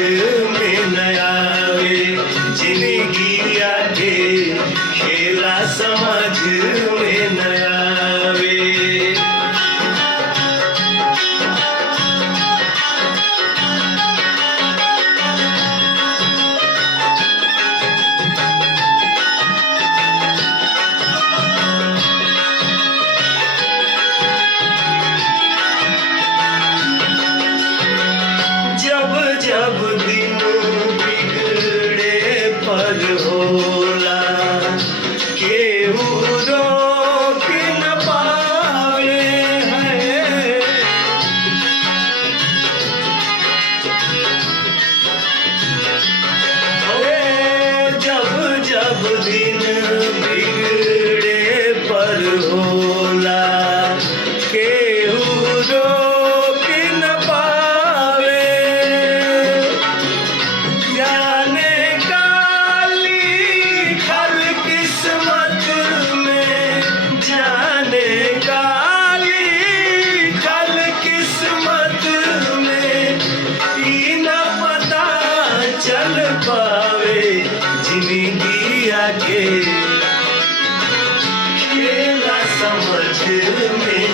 में न आवे, जिंदगी आके खेला समझ में न आवे। जब जब दिन बिगड़े पर होला, केहू रोक न पावे है। जब जब दिन बिगड़े पर होला, केहू रोक न पावे। जाने काली खल किस्मत में, जाने काली खल किस्मत में, ई न पता चल पावे, जिंदगी आके खेला समझ में